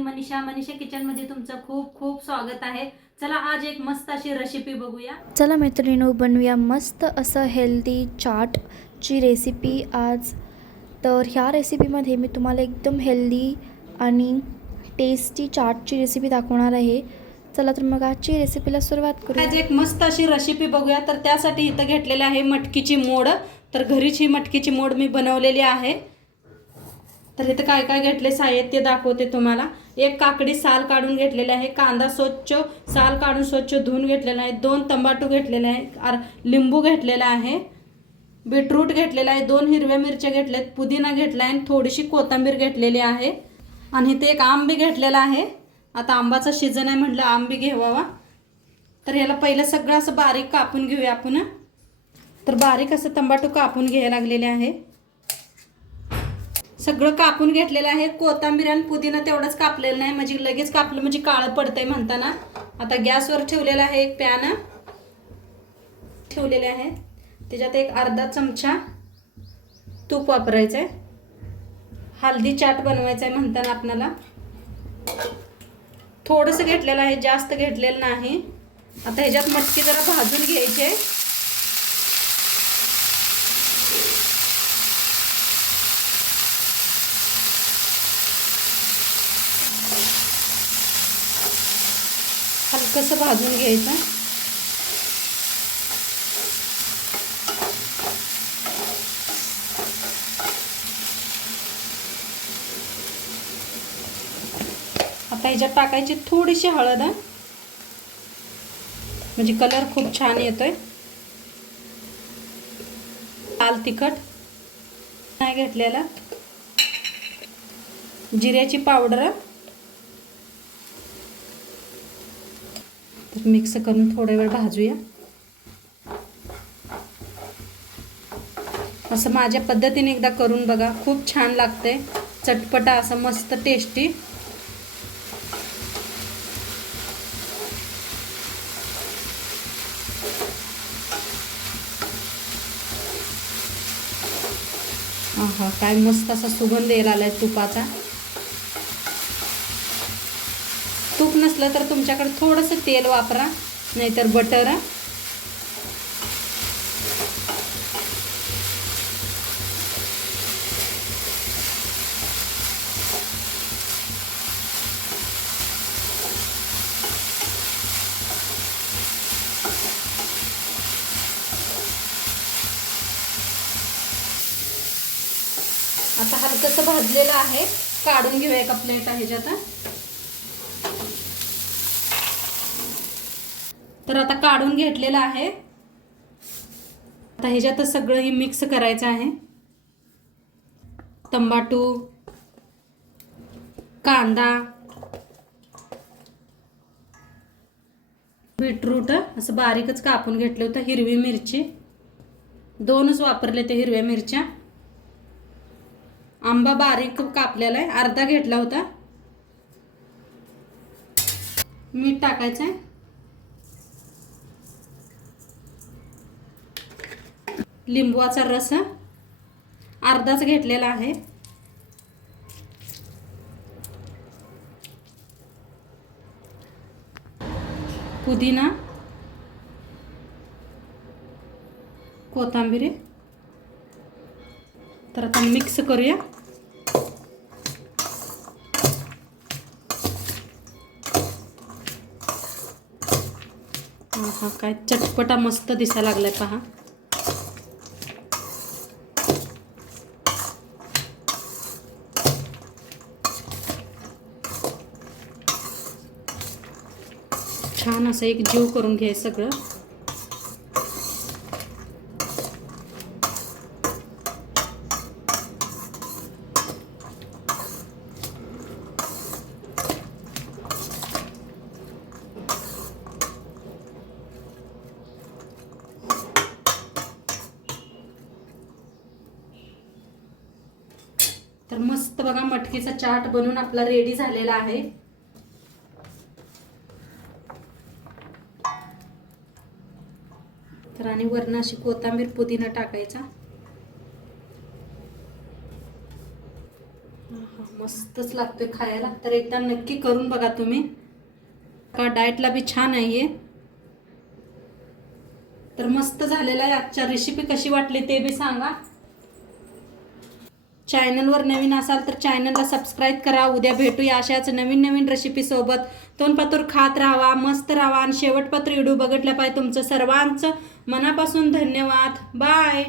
मी मनीषा किचनमध्ये तुमचं खूप खूप स्वागत आहे। चला आज एक मस्त अशी रेसिपी बघूया। चला मैत्रिणींनो, बनवूया मस्त असं हेल्दी चाटची रेसिपी आज। तर ह्या रेसिपीमध्ये मी तुम्हाला एकदम हेल्दी आणि टेस्टी चाटची रेसिपी दाखवणार आहे। चला तर मग आजची रेसिपीला सुरुवात करूया। आज एक मस्त अशी रेसिपी बघूया। तर त्यासाठी इथं घेतलेले आहे मटकीची मोड। तर घरीच ही मटकीची मोड मी बनवलेली आहे। तर इथं काय काय घेतले साहित्य दाखवते तुम्हाला। एक काकडी साल काढून घेतलेले आहे, कांदा स्वच्छ साल काढून स्वच्छ धुवून घेतलेला आहे, 2 टमाटो घेतलेले आहे, लिंबू घेतलेला आहे, बीटरूट घेतलेला आहे, 2 हिरव्या मिरच्या घेतल्यात, पुदिना घेतला आहे, थोडीशी कोथिंबीर घेतलेली आहे आणि इथे एक आंबे घेतलेला आहे। आता आंबाचा सीजन आहे म्हटलं आंबे घेवावा। तर याला पहिलं सगळं असं बारीक कापून घेऊया आपण। तर बारीक असं टमाटो कापून घ्यायला लागलेले आहे। सगळं कापून घेतलेलं आहे। कोथिंबीर आणि पुदिना तेवढंच कापलेलं नाही, म्हणजे लगेच कापलं म्हणजे काळं पडतंय म्हणताना। आता गॅसवर ठेवलेला आहे एक पॅन ठेवलेले आहे, त्याच्यात एक अर्धा चमचा तूप वापरायचं आहे। हळदी चाट बनवायचा आहे म्हणताना आपल्याला थोडंसं घेतलेलं आहे, जास्त घेतलेलं नाही। आता ह्याच्यात मटकी जरा भाजून घ्यायची आहे। हलकसं भाजून घ्यायचं। आता ह्याच्यात टाकायची थोडीशी हळद, म्हणजे कलर खूप छान येतोय। लाल तिखट नाही घेतलेला, जिऱ्याची पावडर, तर मिक्स करून थोडा वेळ भाजूया। असं माझ्या पद्धतीने एकदा करून बघा, खूप छान लागते, चटपटा असं मस्त टेस्टी। आहा, काय मस्त असा सुगंध यायला आलाय तुपाचा। तूप नसलं तर तुमच्याकडे थोडंसं तेल वापरा, नाहीतर बटर। आता हलकसं भाजलेलं आहे, काढून घेऊया एका प्लेट ह्याच्यात। तर आता काढून घेतलेलं आहे। आता ह्याच्यात सगळं हे मिक्स करायचं आहे। टमाटो, कांदा, बीटरूट असं बारीकच कापून घेतलं होतं, हिरवी मिरची 2च वापरले ते हिरव्या मिरच्या, आंबा बारीक कापलेला आहे अर्धा घेतला होता, मीठ टाकायचं आहे, लिंबूचा रस अर्धाच घेतलेला आहे, पुदिना, कोथिंबीर। तर आता मिक्स करूया। हा काय चटपटा मस्त दिसायला लागलाय पहा। छान असं एक जीव करून घ्याय सगळं। तर मस्त बघा मटकीचा चाट बनवून आपला रेडी झालेला आहे। तर आणि वरनं अशी कोथिंबीर पुदिना टाकायचा। मस्तच लागतोय खायला. तर एकदा नक्की करून बघा तुम्ही. का डाएटला बी छान आहे. तर मस्त झालेला आहे. आजच्या रेसिपी कशी वाटली ते बी सांगा. चॅनलवर नवीन असाल तर चॅनलला सबस्क्राईब करा. उद्या भेटूया अशाच नवीन नवीन रेसिपी सोबत. तोंडपातूर खात राहावा, मस्त राहावा आणि शेवटपात्र व्हिडिओ बघितल्या पाहिजे. तुमचं सर्वांचं मनापासून धन्यवाद. बाय.